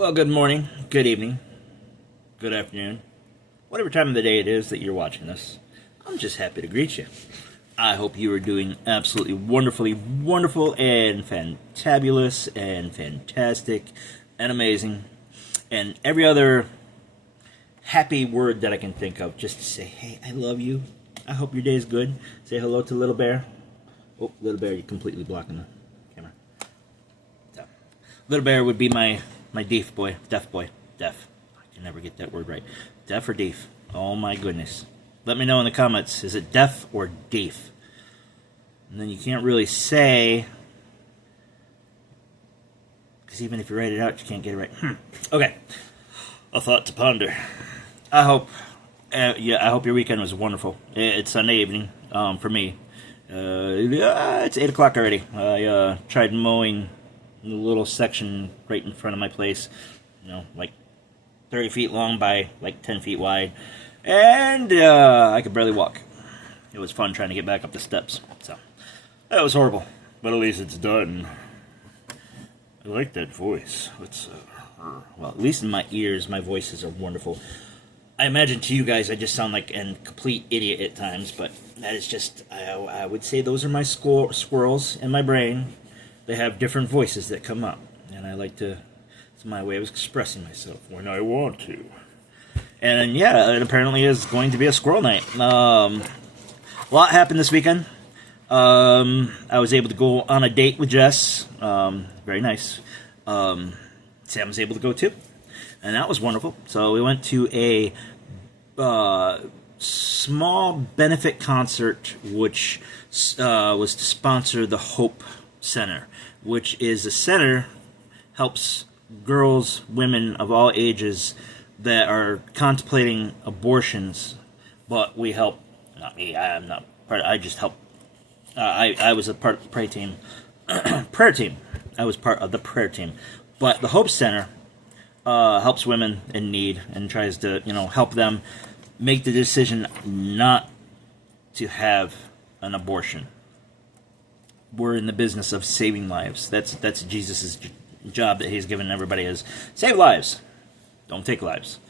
Well, good morning, good evening, good afternoon, whatever time of the day it is that you're watching this. I'm just happy to greet you. I hope you are doing absolutely wonderfully wonderful and fantabulous and fantastic and amazing and every other happy word that I can think of just to say, hey, I love you. I hope your day is good. Say hello to Little Bear. Oh, Little Bear, you're completely blocking the camera. So, Little Bear would be my deaf boy. Deaf. I can never get that word right. Deaf or deaf? Oh my goodness. Let me know in the comments, is it deaf or deaf? And then you can't really say, because even if you write it out, you can't get it right. Okay. A thought to ponder. I hope your weekend was wonderful. It's Sunday evening for me. It's 8 o'clock already. I tried mowing the little section right in front of my place, like 30 feet long by like 10 feet wide, and I could barely walk. It was fun trying to get back up the steps, so that was horrible, but at least it's done. I like that voice. Well, at least in my ears, my voices are wonderful. I imagine to you guys I just sound like a complete idiot at times, but that is just, I would say those are my squirrels in my brain. They have different voices that come up, and it's my way of expressing myself when I want to. And yeah, it apparently is going to be a squirrel night. A lot happened this weekend. I was able to go on a date with Jess. Very nice. Sam was able to go too, and that was wonderful. So we went to a small benefit concert, which was to sponsor the Hope Center, which is a center helps girls, women of all ages that are contemplating abortions. But we help, not me, I'm not part, I just help. I was a part of the prayer team. Prayer team. I was part of the prayer team. But the Hope Center helps women in need and tries to, help them make the decision not to have an abortion. We're in the business of saving lives. That's Jesus' job that he's given everybody, is save lives. Don't take lives.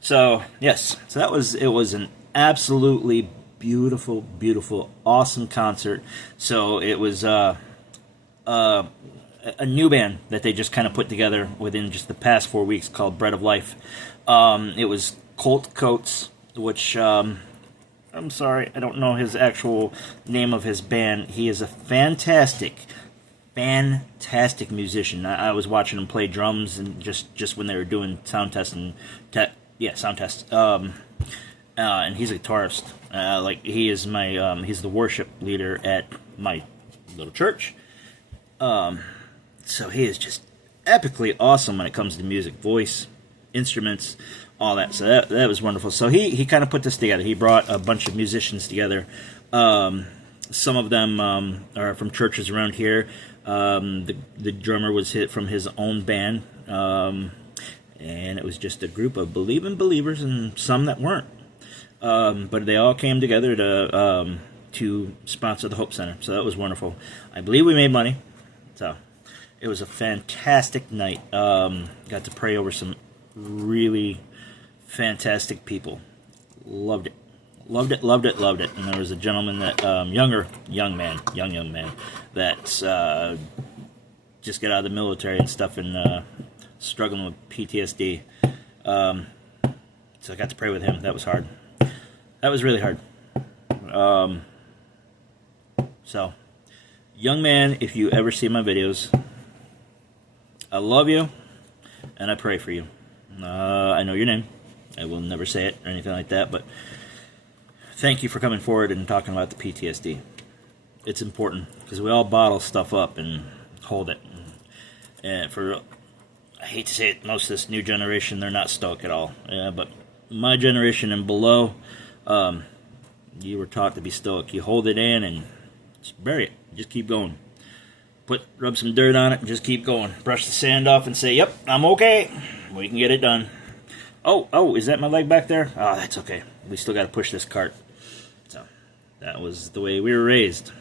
So, yes. So it was an absolutely beautiful, beautiful, awesome concert. So it was a new band that they just kind of put together within just the past 4 weeks called Bread of Life. It was Colt Coates, which I'm sorry, I don't know his actual name of his band. He is a fantastic musician. I was watching him play drums and just when they were doing sound test. And he's a guitarist. He's the worship leader at my little church. So he is just epically awesome when it comes to music, voice, instruments, all that. So that was wonderful. So he kind of put this together. He brought a bunch of musicians together. Some of them are from churches around here. The drummer was from his own band. And it was just a group of believing believers and some that weren't. But they all came together to sponsor the Hope Center. So that was wonderful. I believe we made money. So it was a fantastic night. Got to pray over some really fantastic people. Loved it. And there was a gentleman that, young man, that just got out of the military and stuff and struggling with PTSD. So I got to pray with him. That was hard. That was really hard. So, young man, if you ever see my videos, I love you, and I pray for you. I know your name. I will never say it or anything like that, but thank you for coming forward and talking about the PTSD. It's important, because we all bottle stuff up and hold it. And I hate to say it, most of this new generation, they're not stoic at all. Yeah, but my generation and below, you were taught to be stoic. You hold it in and just bury it. Just keep going. Rub some dirt on it and just keep going. Brush the sand off and say, yep, I'm okay. We can get it done. Oh, is that my leg back there? Oh, that's okay. We still got to push this cart. So, that was the way we were raised.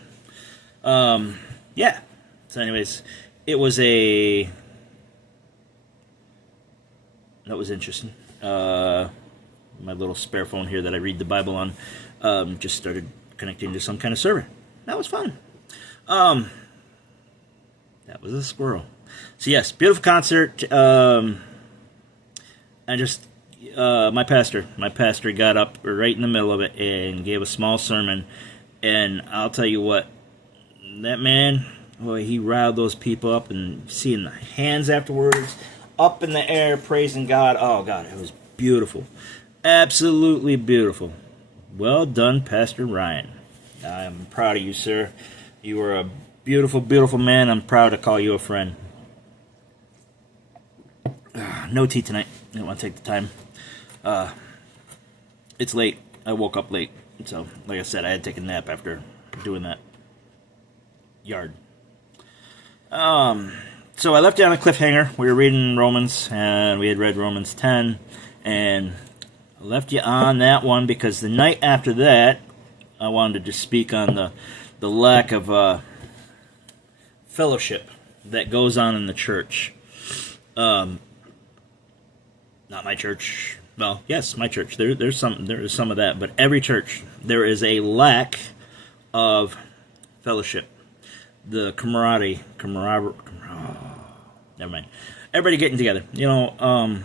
Yeah. So anyways, it was a that was interesting. My little spare phone here that I read the Bible on just started connecting to some kind of server. That was fun. That was a squirrel. So yes, beautiful concert. I just my pastor got up right in the middle of it and gave a small sermon, and I'll tell you what, that man, boy, he riled those people up, and seeing the hands afterwards up in the air praising God. Oh God, it was beautiful. Absolutely beautiful. Well done, Pastor Ryan. I'm proud of you, sir. You are a beautiful, beautiful man. I'm proud to call you a friend. No tea tonight. I didn't want to take the time. It's late. I woke up late. So, like I said, I had to take a nap after doing that yard. So I left you on a cliffhanger. We were reading Romans, and we had read Romans 10, and I left you on that one because the night after that, I wanted to speak on the lack of fellowship that goes on in the church. Not my church. Well, yes, my church. There is some of that, but every church there is a lack of fellowship. The camaraderie. Never mind. Everybody getting together. You know,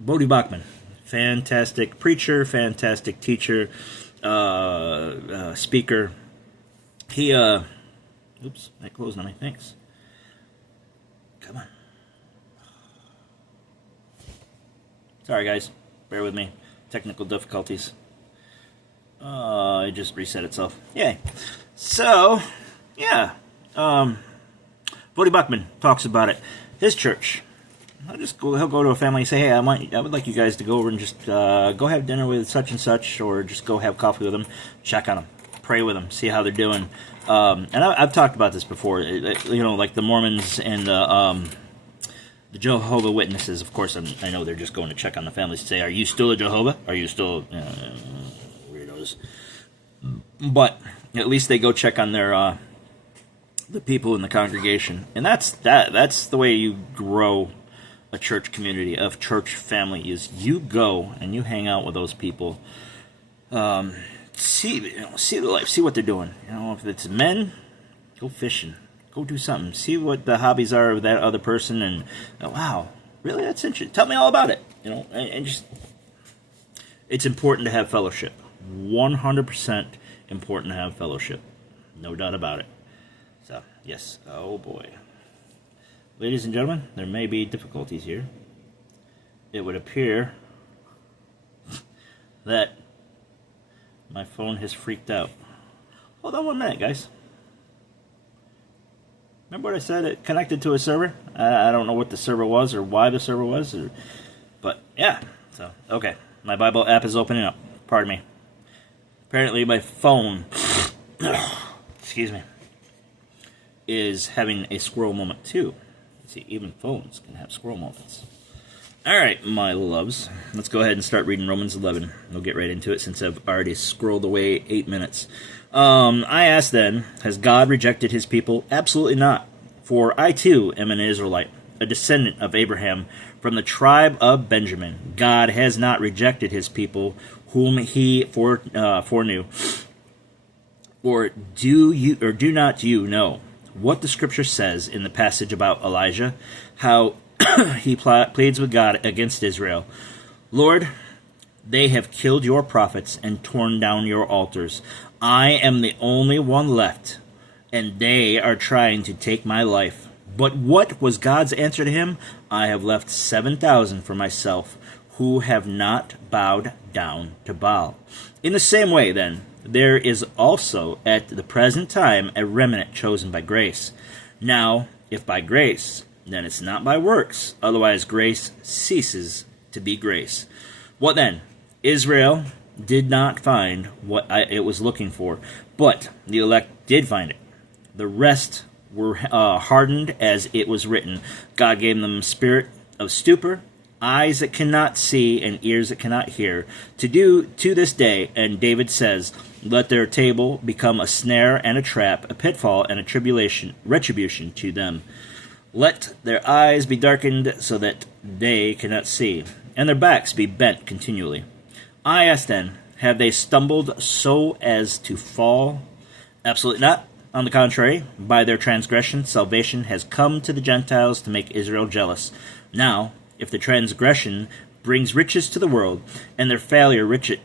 Bodie Bachman, fantastic preacher, fantastic teacher, speaker. He, oops, that closed on me. Thanks. Come on. Sorry, guys. Bear with me. Technical difficulties. It just reset itself. Yay. So, yeah. Bodie Bachman talks about it. His church. He'll go to a family and say, hey, I would like you guys to go over and just go have dinner with such and such, or just go have coffee with them, check on them, pray with them, see how they're doing. And I've talked about this before. You know, like the Mormons and the Jehovah's Witnesses. Of course, I know they're just going to check on the families and say, are you still a Jehovah? Are you still weirdos? But at least they go check on their the people in the congregation, and that's the way you grow a church community, of church family, is you go and you hang out with those people, see the life, see what they're doing. You know, if it's men, go fishing, go do something, see what the hobbies are of that other person, and wow, really, that's interesting. Tell me all about it. You know, and just, it's important to have fellowship. 100% important to have fellowship, no doubt about it. So, yes. Oh, boy. Ladies and gentlemen, there may be difficulties here. It would appear that my phone has freaked out. Hold on 1 minute, guys. Remember what I said? It connected to a server? I don't know what the server was or why the server was. But, yeah. So, okay. My Bible app is opening up. Pardon me. Apparently, my phone... excuse me. Is having a squirrel moment too. See, even phones can have squirrel moments. Alright, my loves. Let's go ahead and start reading Romans 11. We'll get right into it since I've already scrolled away 8 minutes. I ask then, has God rejected his people? Absolutely not. For I too am an Israelite, a descendant of Abraham, from the tribe of Benjamin. God has not rejected his people, whom he foreknew. Or do not you know what the scripture says in the passage about Elijah, how he pleads with God against Israel? Lord, they have killed your prophets and torn down your altars. I am the only one left, and they are trying to take my life. But what was God's answer to him? I have left 7,000 for myself, who have not bowed down to Baal. In the same way, then, there is also at the present time a remnant chosen by grace. Now, if by grace, then it's not by works. Otherwise, grace ceases to be grace. What then? Israel did not find what it was looking for, but the elect did find it. The rest were hardened, as it was written. God gave them a spirit of stupor, eyes that cannot see and ears that cannot hear, to do to this day. And David says, let their table become a snare and a trap, a pitfall and a retribution to them. Let their eyes be darkened so that they cannot see, and their backs be bent continually. I ask then, have they stumbled so as to fall? Absolutely not. On the contrary, by their transgression, salvation has come to the Gentiles to make Israel jealous. Now, if the transgression brings riches to the world, and their failure riches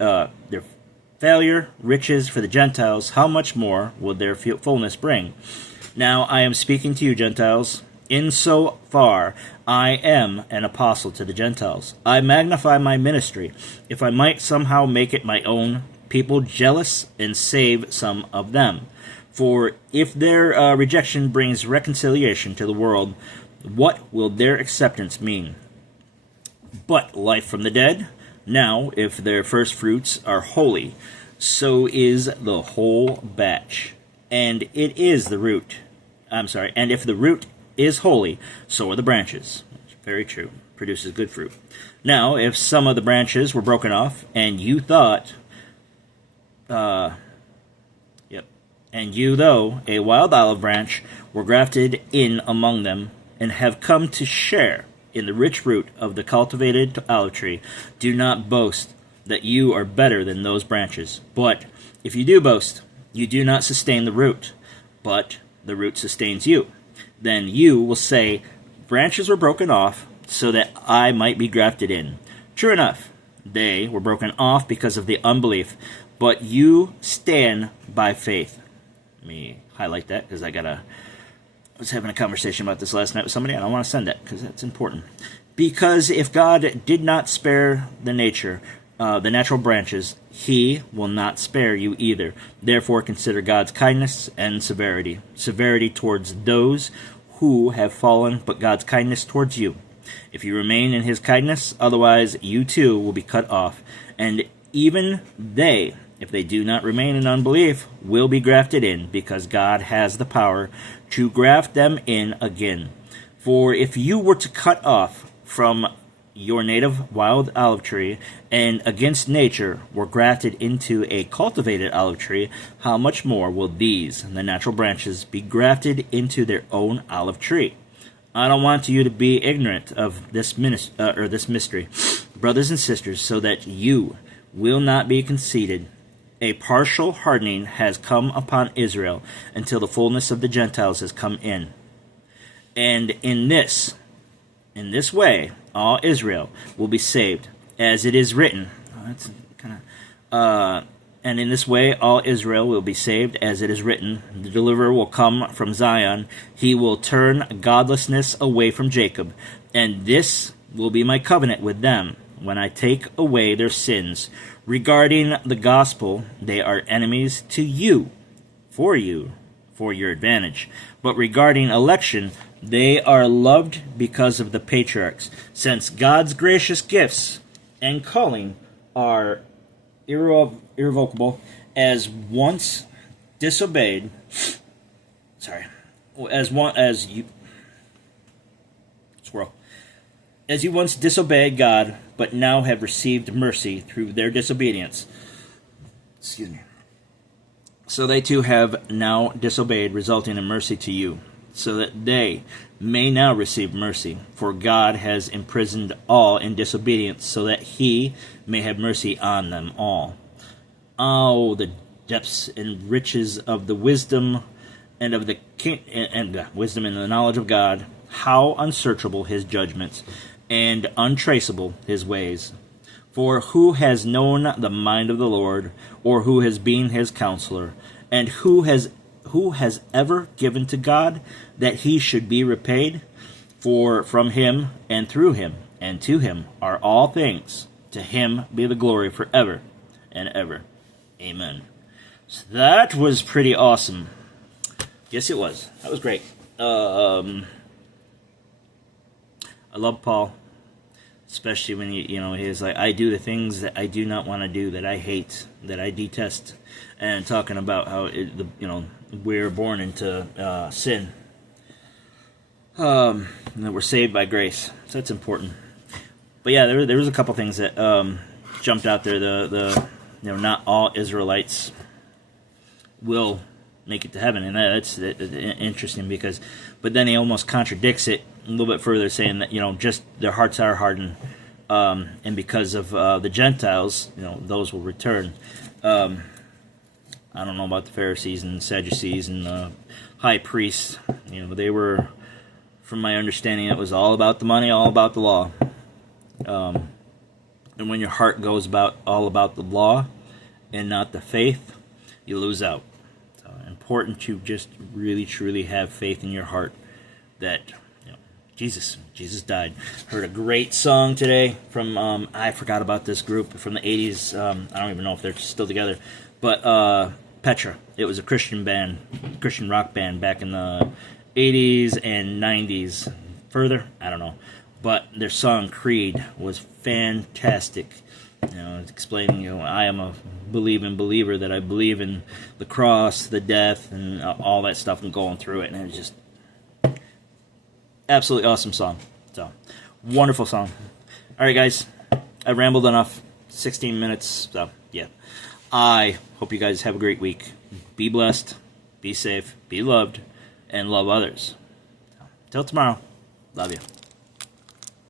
for the Gentiles, how much more will their fullness bring? Now I am speaking to you, Gentiles. In so far I am an apostle to the Gentiles. I magnify my ministry, if I might somehow make it my own people jealous and save some of them. For if their rejection brings reconciliation to the world, what will their acceptance mean? But life from the dead? Now, if their first fruits are holy, so is the whole batch. And it is the root. And if the root is holy, so are the branches. Very true. Produces good fruit. Now, if some of the branches were broken off, and you thought, and you, though a wild olive branch, were grafted in among them, and have come to share in the rich fruit of the cultivated olive tree, do not boast that you are better than those branches. But if you do boast, you do not sustain the root, but the root sustains you. Then you will say, branches were broken off, so that I might be grafted in. True enough, they were broken off because of the unbelief, but you stand by faith. Let me highlight that, because I was having a conversation about this last night with somebody, and I want to send that, because that's important. Because if God did not spare the natural branches, he will not spare you either. Therefore consider God's kindness and severity. Severity towards those who have fallen, but God's kindness towards you. If you remain in his kindness, otherwise you too will be cut off. And even they, if they do not remain in unbelief, will be grafted in, because God has the power to graft them in again. For if you were to cut off from your native wild olive tree, and against nature were grafted into a cultivated olive tree, how much more will these, the natural branches, be grafted into their own olive tree? I don't want you to be ignorant of this mystery, brothers and sisters, so that you will not be conceited. A partial hardening has come upon Israel until the fullness of the Gentiles has come in. And in this way, all Israel will be saved, as it is written. And in this way, all Israel will be saved, as it is written. The deliverer will come from Zion. He will turn godlessness away from Jacob. And this will be my covenant with them, when I take away their sins. Regarding the gospel, they are enemies to you, for your advantage. But regarding election, they are loved because of the patriarchs, since God's gracious gifts and calling are irrevocable, as once disobeyed. As you once disobeyed God, but now have received mercy through their disobedience. So they too have now disobeyed, resulting in mercy to you, so that they may now receive mercy. For God has imprisoned all in disobedience, so that he may have mercy on them all. Oh, the depths and riches of the wisdom and of the wisdom and the knowledge of God! How unsearchable his judgments, and untraceable his ways. For who has known the mind of the Lord, or who has been his counselor? And who has ever given to God, that he should be repaid? For from him, and through him, and to him are all things. To him be the glory forever and ever. Amen. So that was pretty awesome. Yes, it was. That was great. I love Paul. Especially when he's like, I do the things that I do not want to do, that I hate, that I detest, and talking about how we're born into sin, and that we're saved by grace. So that's important. But yeah, there was a couple things that jumped out there. The not all Israelites will make it to heaven, and that's interesting but then he almost contradicts it a little bit further, saying that just their hearts are hardened. and because of the Gentiles, those will return. I don't know about the Pharisees and Sadducees and the high priests. They were, from my understanding, it was all about the money, all about the law. And when your heart goes all about the law and not the faith, you lose out. So important to just really, truly have faith in your heart that Jesus died. Heard a great song today from I forgot about this group from the 80s. I don't even know if they're still together, but Petra. It was a Christian rock band back in the 80s and 90s. Further, I don't know. But their song Creed was fantastic. Explaining, I am a believing believer, that I believe in the cross, the death, and all that stuff, and going through it. And it was just absolutely awesome song. So, wonderful song. All right, guys. I rambled enough. 16 minutes. So, yeah. I hope you guys have a great week. Be blessed. Be safe. Be loved. And love others. Till tomorrow. Love you.